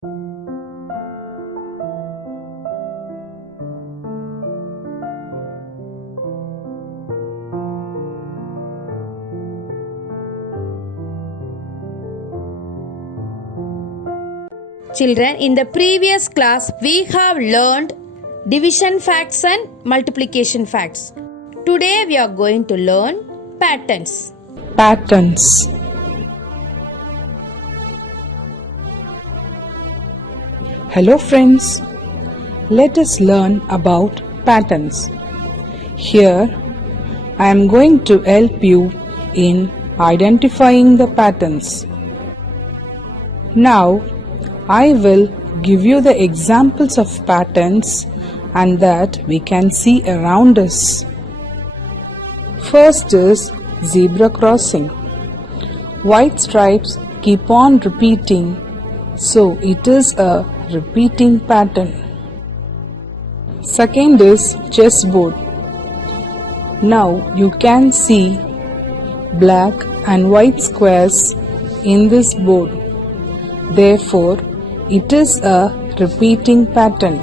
Children, in the previous class, we have learned division facts and multiplication facts. Today, we are going to learn patterns. Patterns. Hello friends, let us learn about patterns. Here, I am going to help you in identifying the patterns. Now, I will give you the examples of patterns and that we can see around us. First is zebra crossing. White stripes keep on repeating, so it is a repeating pattern. Second is chessboard. Now you can see black and white squares in this board. Therefore, it is a repeating pattern.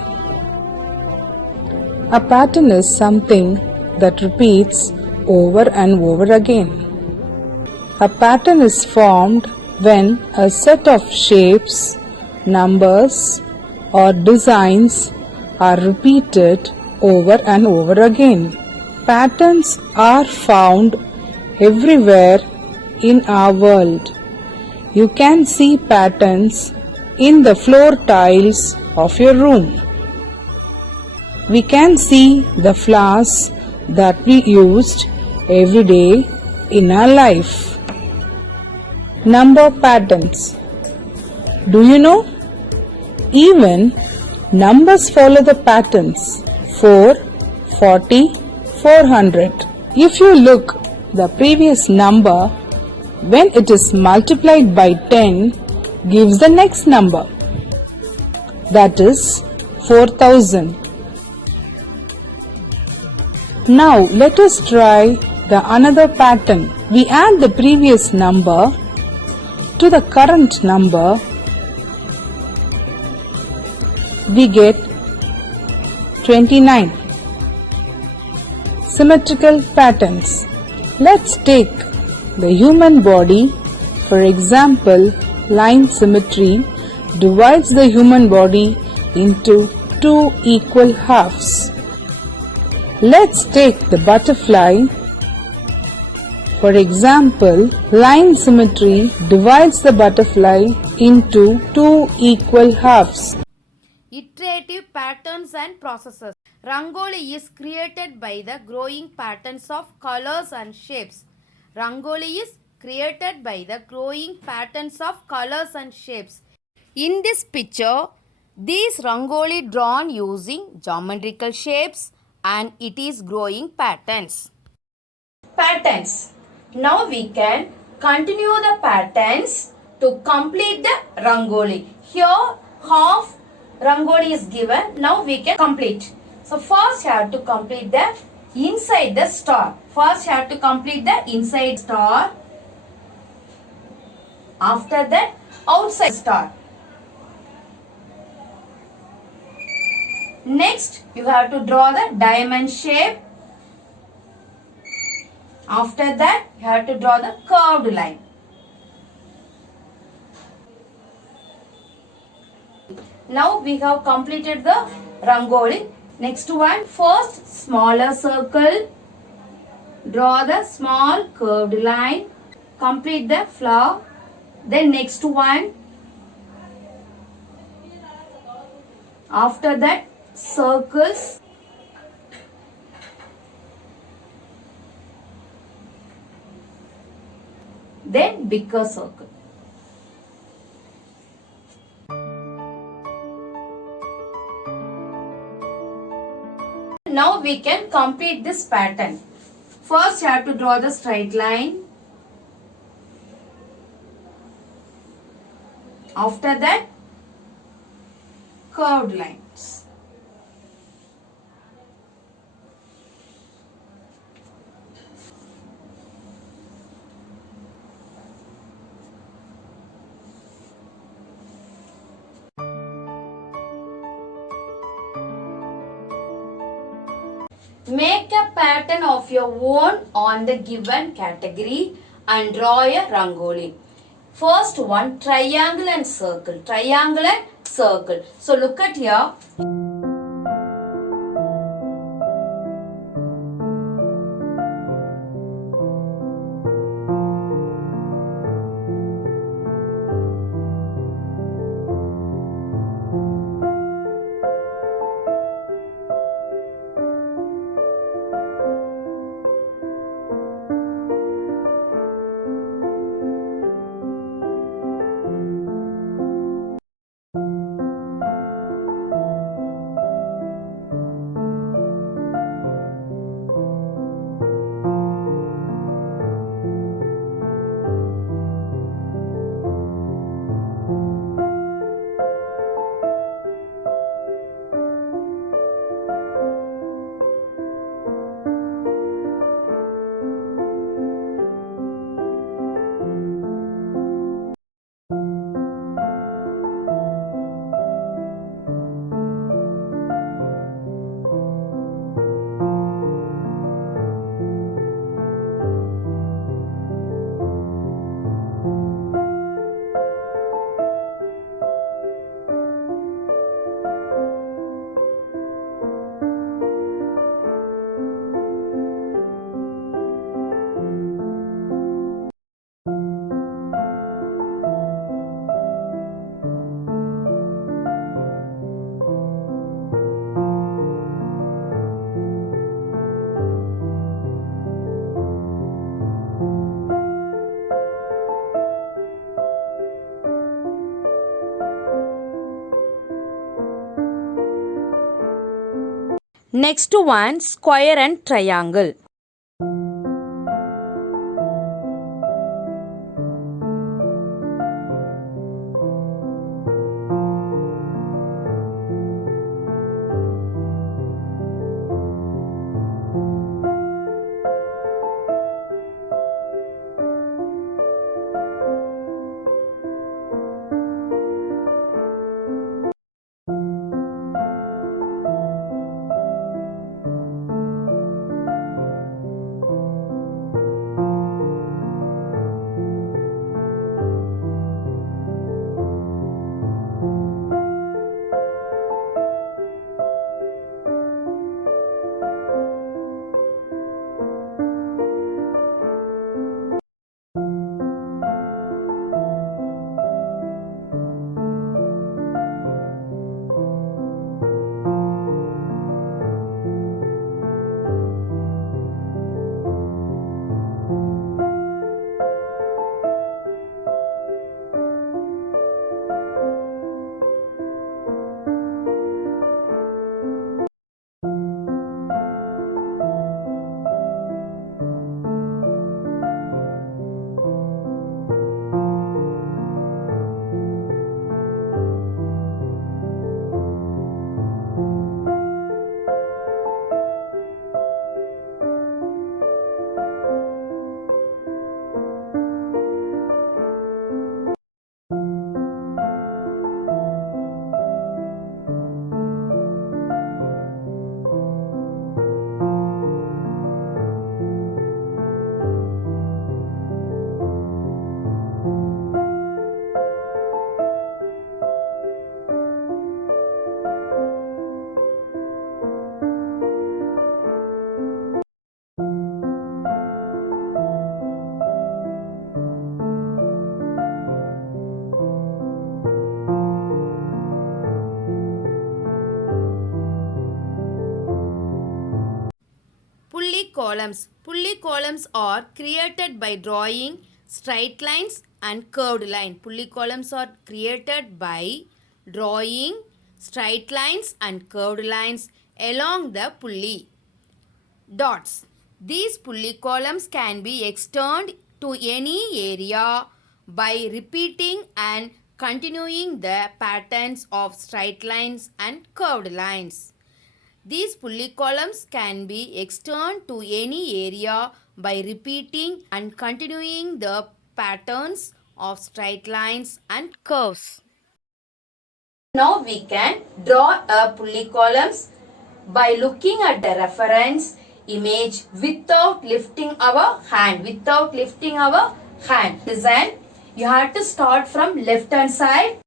A pattern is something that repeats over and over again. A pattern is formed when a set of shapes, numbers, or designs are repeated over and over again. Patterns are found everywhere in our world. You can see patterns in the floor tiles of your room. We can see the flowers that we used every day in our life. Number patterns. Do you know? Even numbers follow the patterns 4, 40, 400. If you look the previous number, when it is multiplied by 10, gives the next number, that is 4000. Now let us try the another pattern. We add the previous number to the current number, we get 29. Symmetrical patterns. Let's take the human body. For example, line symmetry divides the human body into two equal halves. Let's take the butterfly. For example, line symmetry divides the butterfly into two equal halves. Iterative patterns and processes. Rangoli is created by the growing patterns of colors and shapes. Rangoli is created by the growing patterns of colors and shapes. In this picture, these rangoli drawn using geometrical shapes and it is growing patterns. Patterns. Now we can continue the patterns to complete the rangoli. Here half rangoli is given. Now we can complete. So first you have to complete the inside the star. First you have to complete the inside star. After that outside star. Next you have to draw the diamond shape. After that you have to draw the curved line. Now we have completed the rangoli. Next one, first smaller circle. Draw the small curved line. Complete the flower. Then next one. After that, circles. Then bigger circle. Now we can complete this pattern. First you have to draw the straight line. After that, curved lines. Make a pattern of your own on the given category and draw a rangoli. First one, triangle and circle. Triangle and circle. So look at here. Next one, square and triangle. Pulli columns. Pulli columns are created by drawing straight lines and curved line. Pulli columns are created by drawing straight lines and curved lines along the pulli dots. These pulli columns can be extended to any area by repeating and continuing the patterns of straight lines and curved lines. These pulli columns can be extended to any area by repeating and continuing the patterns of straight lines and curves. Now we can draw a pulli columns by looking at the reference image without lifting our hand. Without lifting our hand. Listen, you have to start from left hand side.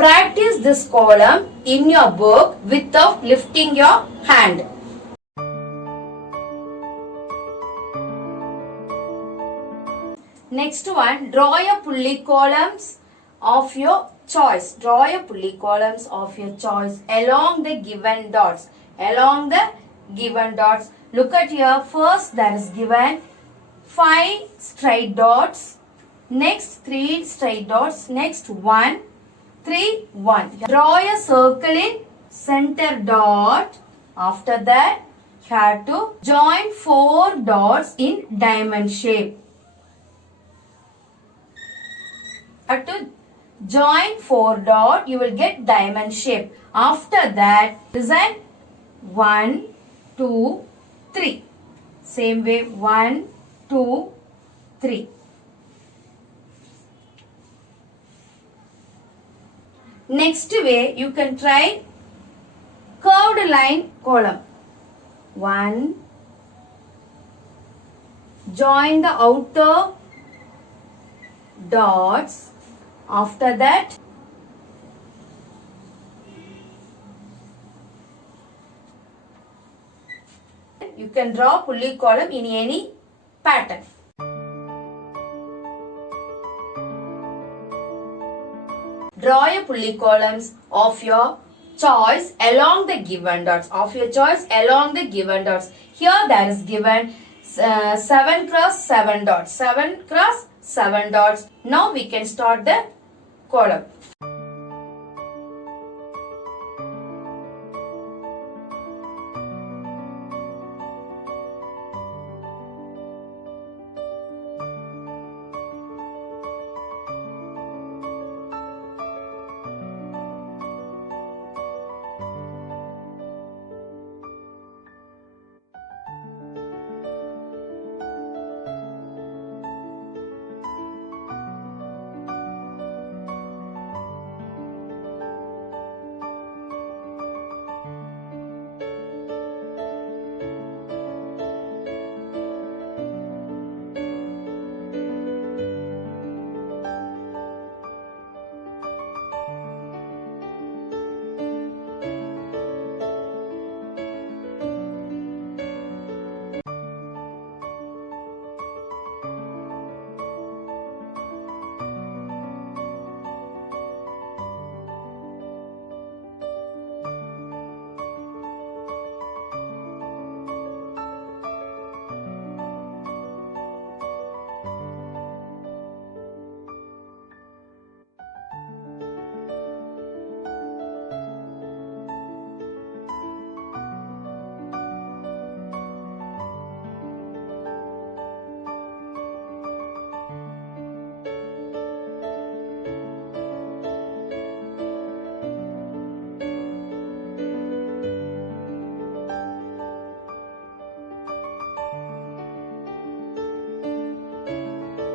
Practice this column in your book without lifting your hand. Next one, draw your pulley columns of your choice. Draw your pulley columns of your choice along the given dots. Along the given dots. Look at here. First, there is given 5 straight dots. Next, 3 straight dots. Next, 1. 3, 1. Draw a circle in center dot. After that, you have to join 4 dots in diamond shape. You have to join 4 dots, you will get diamond shape. After that, design 1, 2, 3. Same way, 1, 2, 3. Next way, you can try curved line column. 1. Join the outer dots. After that, you can draw pulley column in any pattern. Draw your pulley columns of your choice along the given dots. Of your choice along the given dots. Here there is given 7 cross 7 dots. 7 cross 7 dots. Now we can start the column.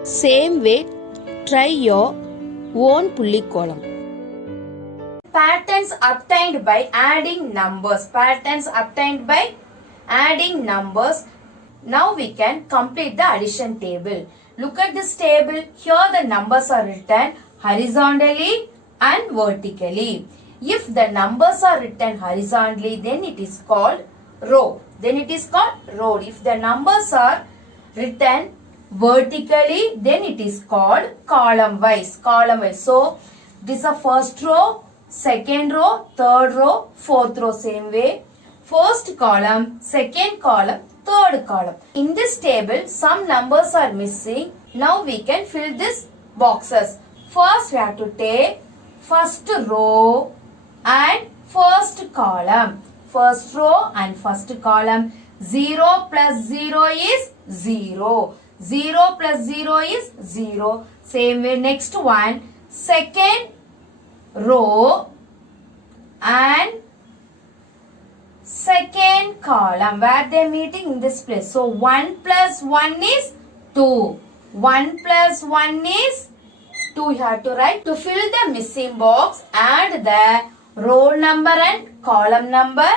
Same way, try your own pulley column. Patterns obtained by adding numbers. Patterns obtained by adding numbers. Now we can complete the addition table. Look at this table. Here the numbers are written horizontally and vertically. If the numbers are written horizontally, then it is called row. Then it is called row. If the numbers are written vertically, then it is called column wise. Column wise. So this is a first row, second row, third row, fourth row. Same way. First column, second column, third column. In this table, some numbers are missing. Now we can fill these boxes. First we have to take first row and first column. first row and first column. 0 plus 0 is 0. 0 plus 0 is 0. Same way, next one, second row and second column where they are meeting in this place. So 1 plus 1 is 2. 1 plus 1 is 2 you have to write. To fill the missing box, add the roll number and column number.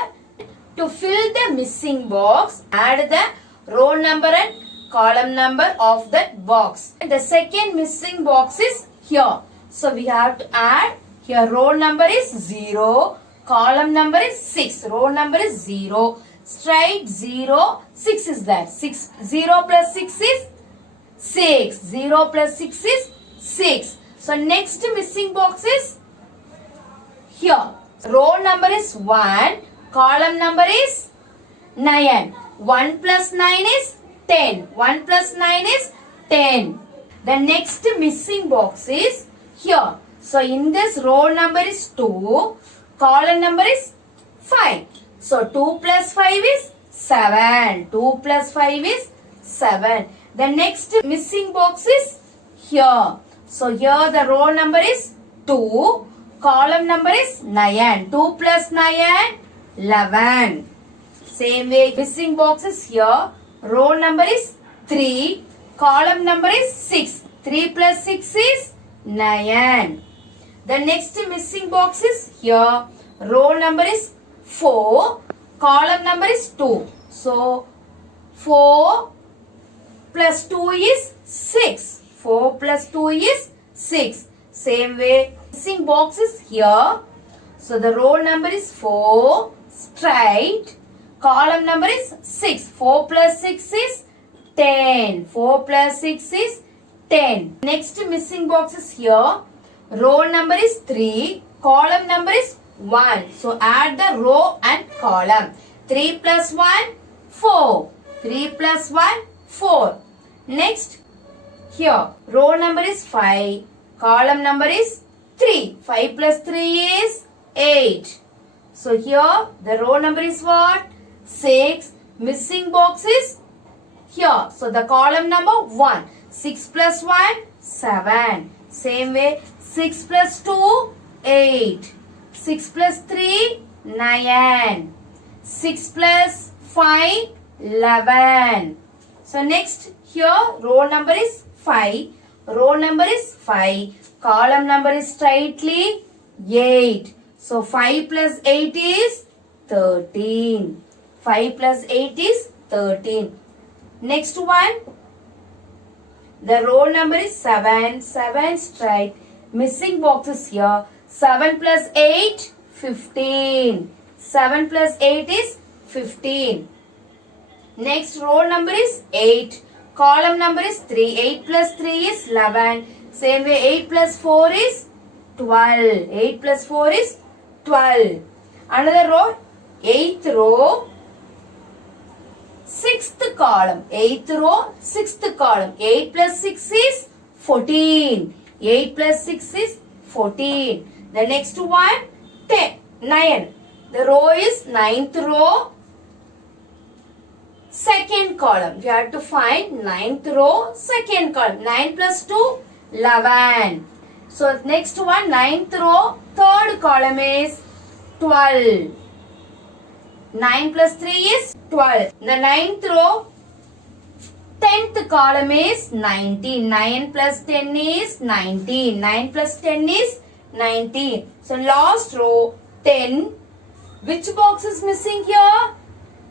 To fill the missing box, add the roll number and column number of that box. The second missing box is here. So we have to add here roll number is 0, column number is 6, roll number is 0, straight 0, 6 is there. 0 plus 6 is 6, 0 plus 6 is 6. So next missing box is here. Roll number is 1, column number is 9. 1 plus 9 is 10. 1 plus 9 is 10. The next missing box is here. So in this roll number is 2, column number is 5. So 2 plus 5 is 7. 2 plus 5 is 7. The next missing box is here. So here the roll number is 2, column number is 9. 2 plus 9, 11. Same way, missing box is here. Roll number is 3, column number is 6. 3 plus 6 is 9. The next missing box is here. Roll number is 4, column number is 2. So 4 plus 2 is 6. 4 plus 2 is 6. Same way, missing box is here. So the roll number is 4, straight. Column number is 6. 4 plus 6 is 10. 4 plus 6 is 10. Next missing box is here. Roll number is 3. Column number is 1. So add the row and column. 3 plus 1, 4. 3 plus 1, 4. Next, here, row number is 5. Column number is 3. 5 plus 3 is 8. So here, the row number is what? 6. Missing box is here. So the column number 1. 6 plus 1, 7. Same way, 6 plus 2, 8. 6 plus 3, 9. 6 plus 5, 11. So next here row number is 5. Row number is 5. Column number is straightly 8. So 5 plus 8 is 13. 5 plus 8 is 13. Next one. The roll number is 7. 7 straight. Missing box is here. 7 plus 8, 15. 7 plus 8 is 15. Next roll number is 8. Column number is 3. 8 plus 3 is 11. Same way 8 plus 4 is 12. 8 plus 4 is 12. Another row. 8th row. 6th column. 8th row. 6th column. 8 plus 6 is 14. 8 plus 6 is 14. The next one 10. 9. The row is 9th row. Second column. You have to find 9th row, second column. 9 plus 2, 11. So next one, 9th row, third column is 12. 9 plus 3 is 12. The 9th row, 10th column is 19. 9 plus 10 is 19. 9 plus 10 is 19. So last row, 10. Which box is missing here?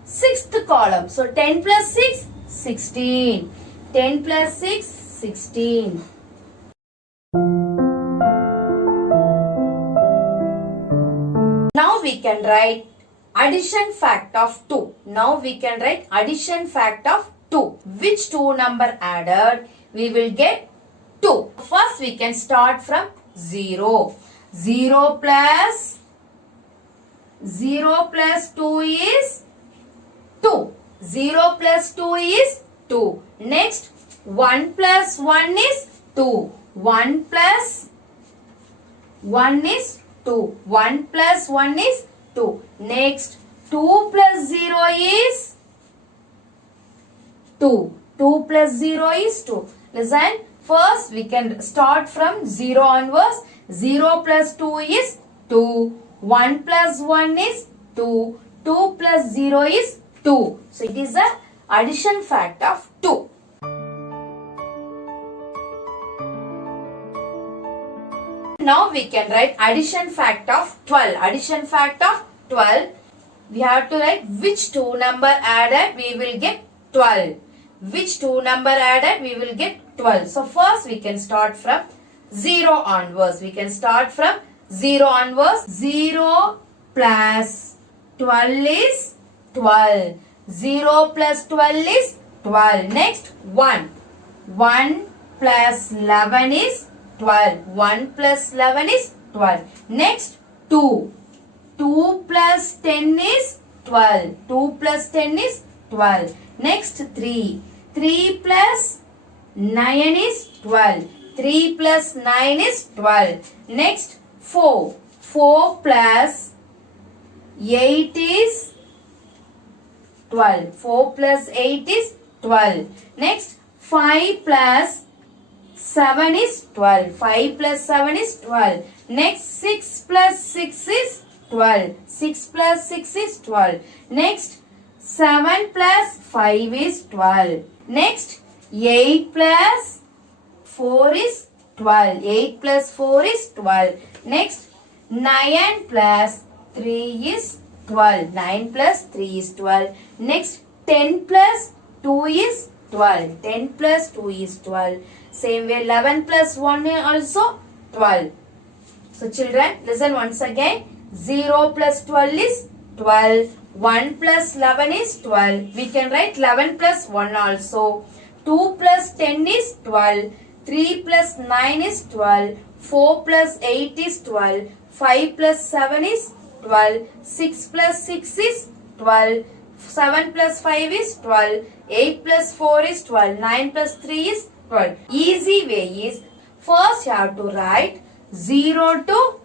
6th column. So 10 plus 6, 16. 10 plus 6, 16. Now we can write addition fact of 2. Now we can write addition fact of 2. Which 2 number added? We will get 2. First we can start from 0. 0 plus 2 is 2. 0 plus 2 is 2. Next, 1 plus 1 is 2. 1 plus 1 is 2. 1 plus 1 is 2. Next, 2 plus 0 is 2. 2 plus 0 is 2. Listen, first we can start from 0 onwards. 0 plus 2 is 2. 1 plus 1 is 2. 2 plus 0 is 2. So it is a addition fact of 2. Now we can write addition fact of 12. Addition fact of 12. We have to write which two number added we will get 12. Which two number added we will get 12. So first we can start from 0 onwards. We can start from 0 onwards. 0 plus 12 is 12. 0 plus 12 is 12. Next 1. 1 plus 11 is 12. 1 plus 11 is 12. Next 2. 2 plus 10 is 12. 2 plus 10 is 12. Next 3. 3 plus 9 is 12. 3 plus 9 is 12. Next 4. 4 plus 8 is 12. 4 plus 8 is 12. Next 5 plus 7 is 12. 5 plus 7 is 12. Next 6 plus 6 is 12. 6 plus 6 is 12. Next 7 plus 5 is 12. Next 8 plus 4 is 12. 8 plus 4 is 12. Next 9 plus 3 is 12. 9 plus 3 is 12. Next 10 plus 2 is 12. 10 plus 2 is 12. Same way 11 plus 1 is also 12. So children, listen once again. 0 plus 12 is 12. 1 plus 11 is 12. We can write 11 plus 1 also. 2 plus 10 is 12. 3 plus 9 is 12. 4 plus 8 is 12. 5 plus 7 is 12. 6 plus 6 is 12. 7 plus 5 is 12. 8 plus 4 is 12. 9 plus 3 is 12. Easy way is, first you have to write 0 to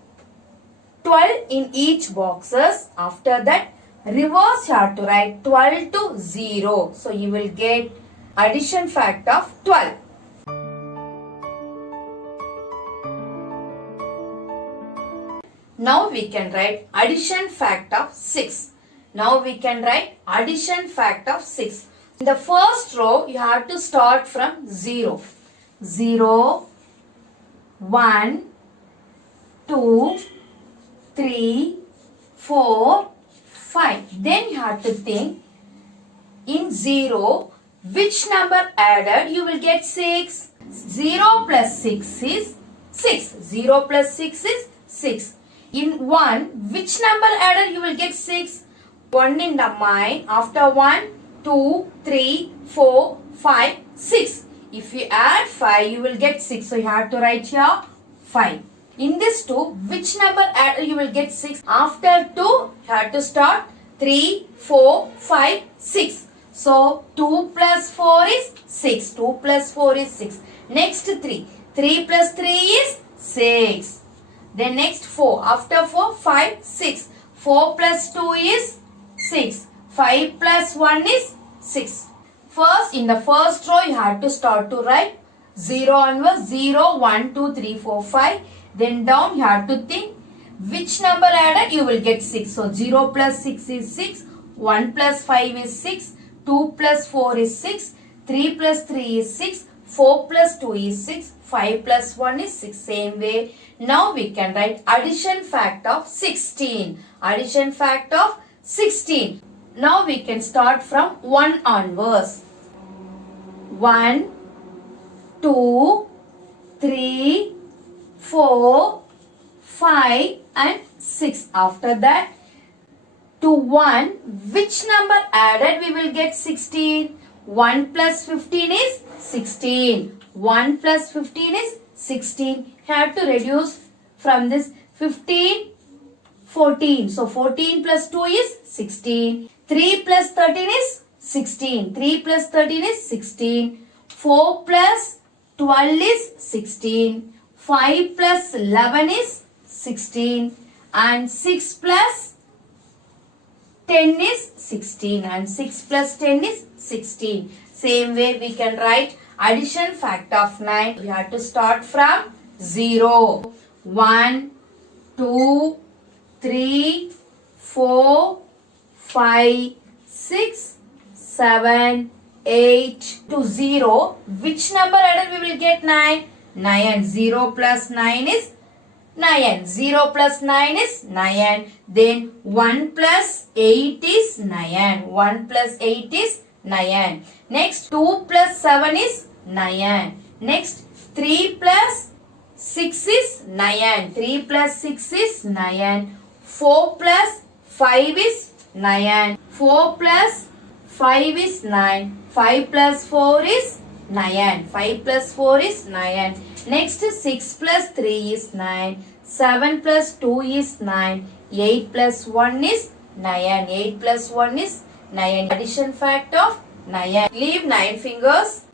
12 in each boxes. After that, reverse you have to write 12 to 0. So you will get addition fact of 12. Now we can write addition fact of 6. Now we can write addition fact of 6. In the first row, you have to start from 0. 0, 1, 2, 3, 4, 5. Then you have to think, in 0, which number added you will get 6. 0 plus 6 is 6. 0 plus 6 is 6. In 1, which number added you will get 6. 1 in the mind. After 1, 2, 3, 4, 5, 6. If you add 5, you will get 6. So you have to write here 5. In this 2, which number added you will get 6. After 2, you have to start 3, 4, 5, 6. So 2 plus 4 is 6. 2 plus 4 is 6. Next 3. 3 plus 3 is 6. Then next 4. After 4, 5, 6. 4 plus 2 is 6. 5 plus 1 is 6. First, in the first row, you have to start to write 0 onwards. 0, 1, 2, 3, 4, 5. Then down, you have to think which number added you will get 6. So 0 plus 6 is 6. 1 plus 5 is 6. 2 plus 4 is 6. 3 plus 3 is 6. 4 plus 2 is 6. 5 plus 1 is 6. Same way. Now we can write addition fact of 16. Addition fact of 16. Now we can start from 1 onwards. 1, 2, 3, 4, 5 and 6. After that, to 1, which number added we will get 16. 1 plus 15 is 16. 1 plus 15 is 16. You have to reduce from this 15, 14. So 14 plus 2 is 16. 3 plus 13 is 16. 3 plus 13 is 16. 4 plus 12 is 16. 5 plus 11 is 16. And 6 plus 10 is 16 and 6 plus 10 is 16. Same way we can write addition fact of 9. We have to start from 0. 1, 2, 3, 4, 5, 6, 7, 8 to 0. Which number added we will get 9? 9. 0 plus 9 is 9. 0 plus 9 is 9. Then 1 plus 8 is 9. 1 plus 8 is 9. Next 2 plus 7 is 9. Next 3 plus 6 is 9. 3 plus 6 is 9. 4 plus 5 is 9. 4 plus 5 is 9. 5 plus 4 is 9. 5 plus 4 is 9. Next 6 plus 3 is 9. 7 plus 2 is 9. 8 plus 1 is 9. 8 plus 1 is 9. Addition fact of 9. Leave 9 fingers.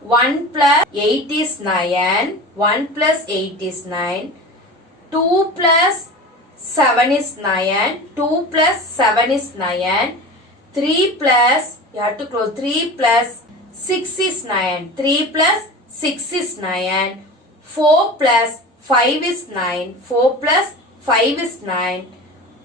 1 plus 8 is 9. 1 plus 8 is 9. 2 plus 7 is 9. 2 plus 7 is 9. 3 plus, you have to close, 3 plus 6 is 9. 3 plus 6 is 9. 4 plus 5 is 9. 4 plus 5 is 9.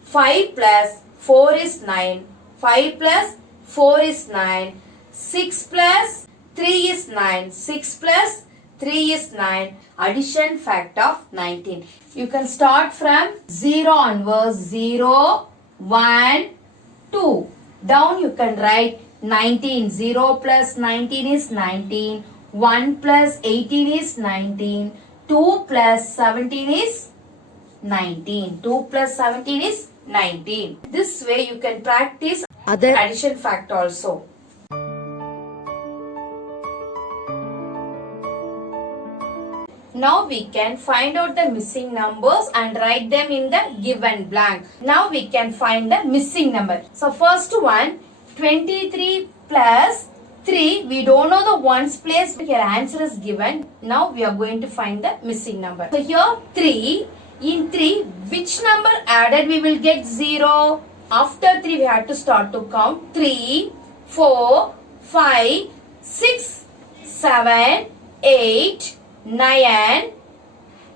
5 plus 4 is 9. 5 plus 4 is 9. 6 plus 3 is 9. 6 plus 3 is 9. Addition fact of 19. You can start from 0 onwards. 0, 1, 2. Down you can write 19. 0 plus 19 is 19. 1 plus 18 is 19. 2 plus 17 is 19. 2 plus 17 is 19. This way you can practice other addition fact also. Now we can find out the missing numbers and write them in the given blank. Now we can find the missing number. So first one, 23 plus 3. We don't know the ones place. Here answer is given. Now we are going to find the missing number. So here 3. In 3, which number added we will get 0? After 3 we have to start to count. 3, 4, 5, 6, 7, 8, 9,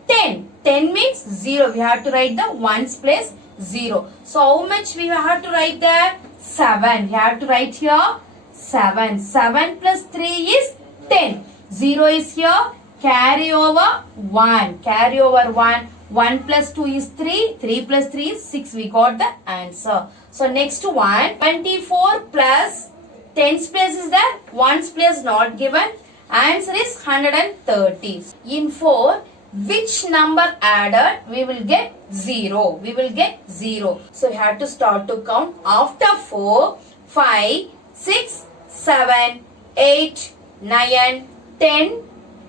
10. 10 means 0. We have to write the ones place 0. So how much we have to write there? 7. We have to write here 7. 7 plus 3 is 10. 0 is here. Carry over 1. Carry over 1. 1 plus 2 is 3. 3 plus 3 is 6. We got the answer. So next one. 24 plus 10's place is there. 1's place not given. Answer is 130. In 4, which number added? We will get 0. We will get 0. So we have to start to count. After 4, 5, 6, 7, 8, 9, 10.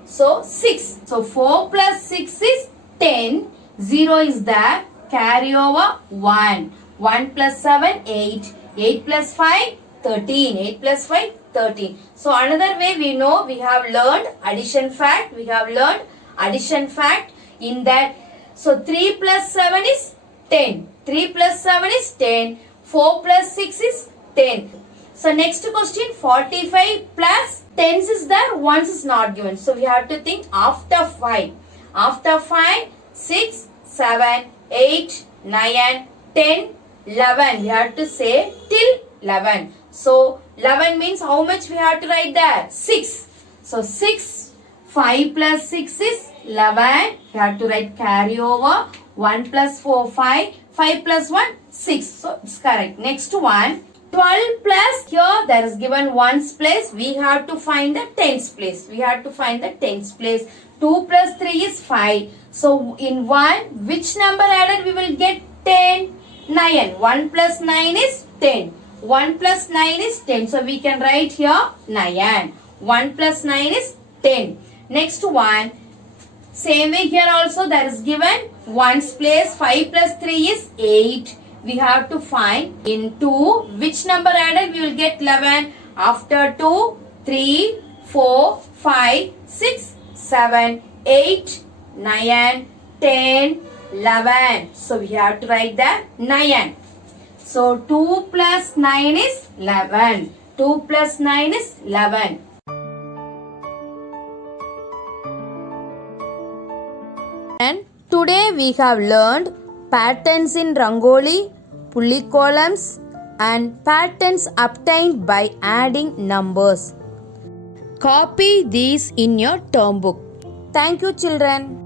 So 6. So 4 plus 6 is 10. 0 is there. Carry over 1. 1 plus 7, 8. 8 plus 5, 13. 8 plus 5, 13. So another way we know we have learned addition fact. We have learned addition fact in that. So 3 plus 7 is 10. 3 plus 7 is 10. 4 plus 6 is 10. So next question, 45 plus 10s is there. 1s is not given. So we have to think after 5. After 5, 6, 7, 8, 9, 10, 11. We have to say till 11. So 11 means how much we have to write there? 6. So 6, 5 plus 6 is 11. We have to write carry over. 1 plus 4, 5. 5 plus 1, 6. So it's correct. Next one, 12 plus, here there is given 1's place. We have to find the 10's place. We have to find the 10's place. 2 plus 3 is 5. So in 1, which number added we will get 10? 9. 1 plus 9 is 10. 1 plus 9 is 10. So we can write here 9. 1 plus 9 is 10. Next one. Same way here also there is given 1's place. 5 plus 3 is 8. We have to find in 2. Which number added? We will get 11. After 2, 3, 4, 5, 6, 7, 8, 9, 10, 11. So we have to write the 9. So 2 plus 9 is 11. 2 plus 9 is 11. And today we have learned patterns in Rangoli, pulli columns and patterns obtained by adding numbers. Copy these in your term book. Thank you, children.